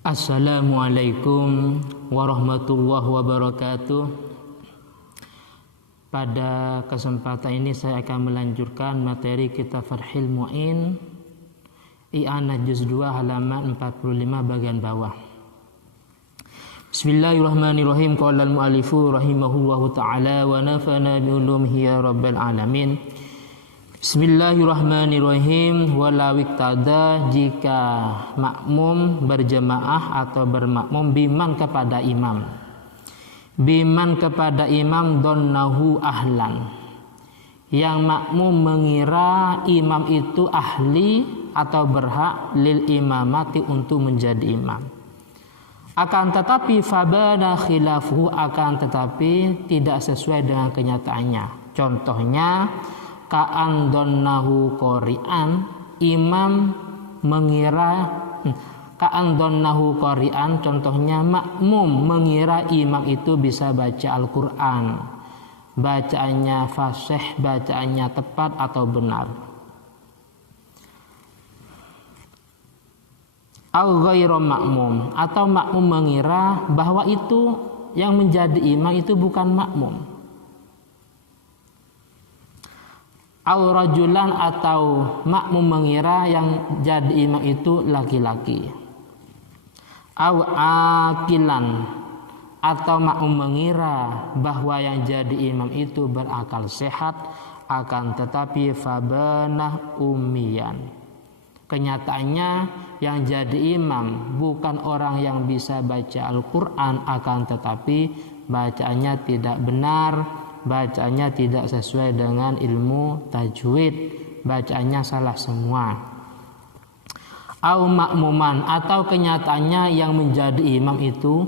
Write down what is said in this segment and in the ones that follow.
Assalamualaikum warahmatullahi wabarakatuh. Pada kesempatan ini saya akan melanjutkan materi kitab Fathul Mu'in I'anah juz 2 halaman 45 bagian bawah. Bismillahirrahmanirrahim. Qala al-mu'allifu rahimahullahu ta'ala wa nafa'ana bi ulumihi ya rabbal alamin. Bismillahirrahmanirrahim. Walau iktada, jika makmum berjamaah atau bermakmum biman kepada imam. Biman kepada imam donnahu ahlan. Yang makmum mengira imam itu ahli atau berhak lil imamati untuk menjadi imam. Akan tetapi fabana khilafuhu, akan tetapi tidak sesuai dengan kenyataannya. Contohnya ka'an donnahu qori'an, imam mengira ka'an donnahu qori'an, contohnya makmum mengira imam itu bisa baca Al-Quran, bacaannya fasih, bacaannya tepat atau benar. Au ghairu makmum, atau makmum mengira bahwa itu yang menjadi imam itu bukan makmum. Au rajulan, atau makmum mengira yang jadi imam itu laki-laki. Au akilan, atau makmum mengira bahwa yang jadi imam itu berakal sehat, akan tetapi fabanah ummiyan. Kenyataannya yang jadi imam bukan orang yang bisa baca Al-Quran, akan tetapi bacaannya tidak benar, bacaannya tidak sesuai dengan ilmu tajwid, bacaannya salah semua. Au makmuman, atau kenyataannya yang menjadi imam itu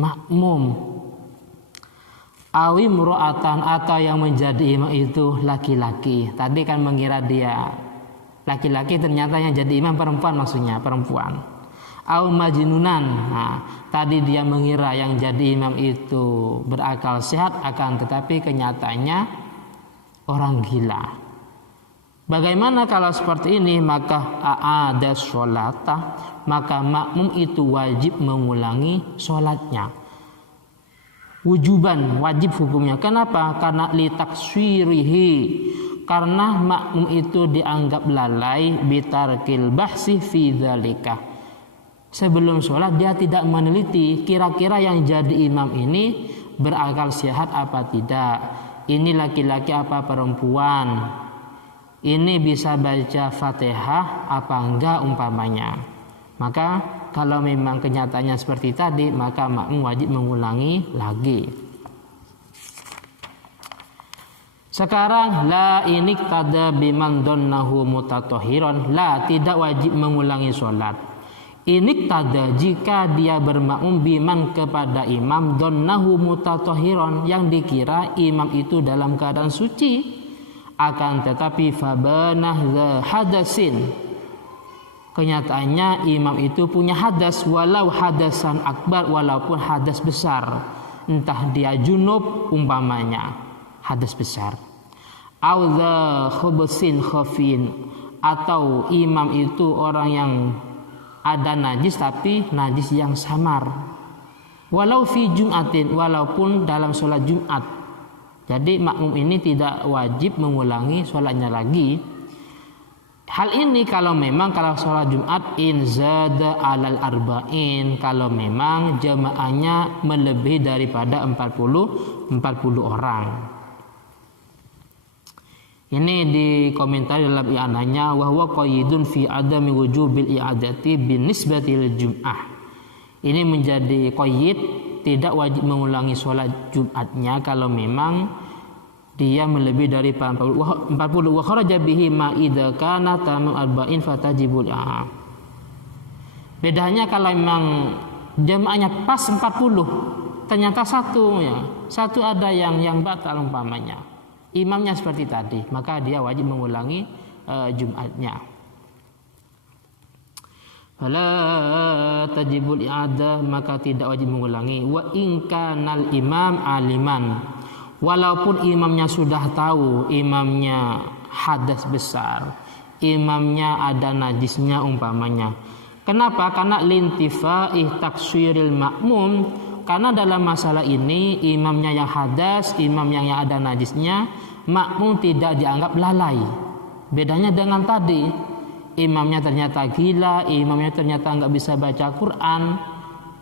makmum. Au imro'atan, atau yang menjadi imam itu laki-laki. Tadi kan mengira dia laki-laki, ternyata yang jadi imam perempuan, maksudnya perempuan. Au majnunan, tadi dia mengira yang jadi imam itu berakal sehat, akan tetapi kenyataannya orang gila. Bagaimana kalau seperti ini? Maka a'ada sholata, maka makmum itu wajib mengulangi sholatnya. Wujuban, wajib hukumnya. Kenapa? Karena litakswirihi, karena makmum itu dianggap lalai bitarkil bahsi fi dzalika. Sebelum sholat dia tidak meneliti kira-kira yang jadi imam ini berakal sehat apa tidak, ini laki-laki apa perempuan, ini bisa baca Fatihah apa enggak umpamanya. Maka kalau memang kenyataannya seperti tadi, maka makmum wajib mengulangi lagi. Sekarang la ini kada biman donnahu mutatohiron, la tidak wajib mengulangi sholat. Ini tada jika dia bermakmum biman kepada imam donnahu mutatohiron, yang dikira imam itu dalam keadaan suci, akan tetapi fabanah hadasin, kenyataannya imam itu punya hadas, walau hadasan akbar, walaupun hadas besar, entah dia junub umpamanya, hadas besar. Au dza khubsin khafin, atau imam itu orang yang ada najis tapi najis yang samar. Walau fi jum'atin, walaupun dalam sholat Jumat. Jadi makmum ini tidak wajib mengulangi sholatnya lagi. Hal ini kalau memang kalau sholat Jumat in zada alal arba'in, kalau memang jamaahnya melebihi daripada 40 orang. Ini dikomentari dalam i'anahnya, wa huwa qaidun fi adami wujubil i'adati bin nisbati lil jum'ah. Ini menjadi qaid, tidak wajib mengulangi sholat Jumatnya kalau memang dia melebihi dari 40. Wa kharaja bihi ma idza kana tamam arba'in fatajibul i'ah. Bedanya kalau memang jamaahnya pas 40, ternyata satu ada yang batal umpamanya, imamnya seperti tadi, maka dia wajib mengulangi Jumatnya. Fala tajibul i'adah, maka tidak wajib mengulangi. Wa in kanal imam aliman, walaupun imamnya sudah tahu, imamnya hadas besar, imamnya ada najisnya umpamanya, Kenapa? Karena lintifa'ih takswiril makmum. Karena dalam masalah ini imamnya yang hadas, imam yang ada najisnya, makmum tidak dianggap lalai. Bedanya dengan tadi, imamnya ternyata gila, imamnya ternyata nggak bisa baca Quran,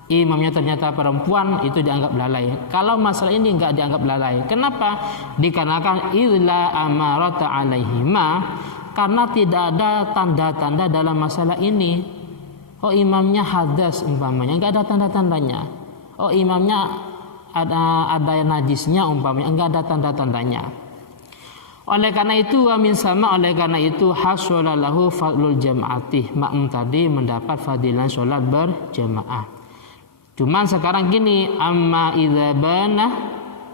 imamnya ternyata perempuan, itu dianggap lalai. Kalau masalah ini nggak dianggap lalai. Kenapa? Dikarenakan illa amarata alaihima, karena tidak ada tanda-tanda dalam masalah ini. Oh, imamnya hadas umpamanya, nggak ada tanda-tandanya. Oh, imamnya ada najisnya umpamanya, nggak ada tanda-tandanya. Oleh karena itu oleh karena itu hasolalahu fadlul jam'ati, makmum tadi mendapat fadilah sholat berjamaah. Cuman sekarang gini, amma idza bana,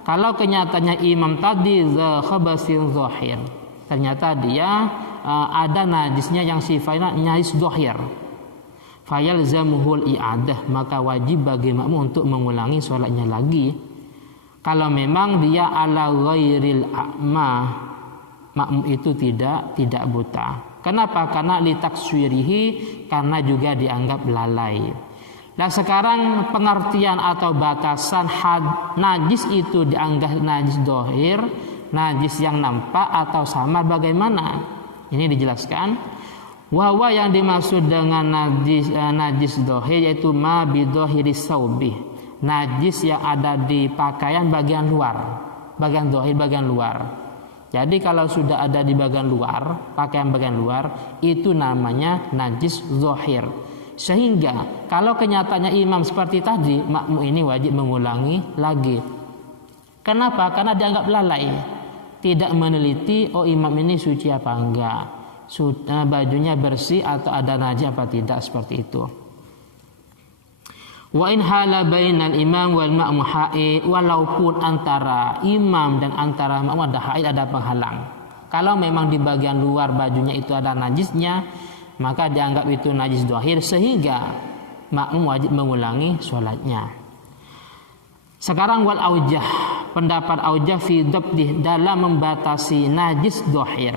kalau kenyataannya imam tadi khabasin zahir, ternyata dia ada najisnya yang sifatnya najis zahir, fayalzamuhul i'adah, maka wajib bagi makmum untuk mengulangi sholatnya lagi. Kalau memang dia ala ghairil a'ma, makmum itu tidak buta. Kenapa? Karena litakswirihi, karena juga dianggap lalai. Nah, sekarang pengertian atau batasan najis itu dianggap najis dohir, najis yang nampak atau samar, bagaimana? Ini dijelaskan. Wahwa yang dimaksud dengan najis dohir yaitu ma bidohiris saubih, najis yang ada di pakaian bagian luar, bagian dohir bagian luar. Jadi kalau sudah ada di bagian luar, pakaian bagian luar, itu namanya najis dohir. Sehingga kalau kenyataannya imam seperti tadi, makmum ini wajib mengulangi lagi. Kenapa? Karena dianggap lalai, tidak meneliti oh imam ini suci apa enggak, bajunya bersih atau ada najis apa tidak, seperti itu. Wa in hala bainal imam wal ma'mum haid, walaupun antara imam dan antara makmum ada haid, ada penghalang. Kalau memang di bagian luar bajunya itu ada najisnya, maka dianggap itu najis zahir, sehingga makmum wajib mengulangi sholatnya. Sekarang wal aujah, pendapat aujah fi dhabdih, dalam membatasi najis zahir.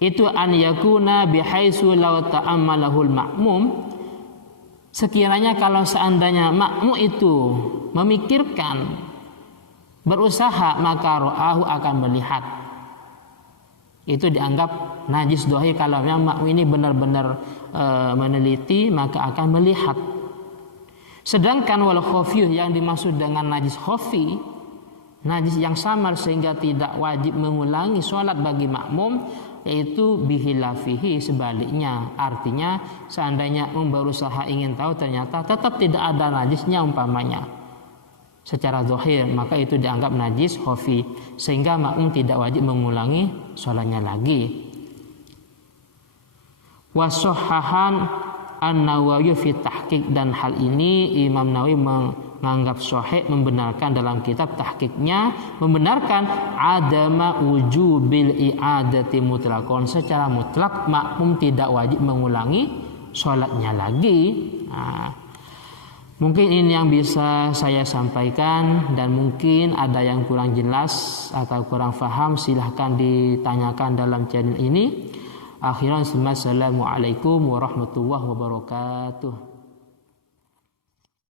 Itu an yakuna bihaitsu law ta'ammalahul makmum, sekiranya kalau seandainya makmum itu memikirkan, berusaha, maka ro'ahu akan melihat. Itu dianggap najis dohir. Kalau yang makmum ini benar-benar meneliti, maka akan melihat. Sedangkan wal khafiyuh, yang dimaksud dengan najis khafi, najis yang samar sehingga tidak wajib mengulangi sholat bagi makmum, yaitu bihilafihi, sebaliknya. Artinya seandainya berusaha ingin tahu, ternyata tetap tidak ada najisnya umpamanya secara zahir, maka itu dianggap najis khafi, sehingga makmum tidak wajib mengulangi sholatnya lagi. Wasahhahan an-Nawawi fi tahqiq, dan hal ini Imam Nawawi menganggap sahih, membenarkan dalam kitab tahqiqnya, membenarkan adama wujubil i'adati mutlaqon, secara mutlak makmum tidak wajib mengulangi sholatnya lagi. Mungkin ini yang bisa saya sampaikan, dan mungkin ada yang kurang jelas atau kurang paham, silahkan ditanyakan dalam channel ini. Akhiran, assalamualaikum warahmatullahi wabarakatuh.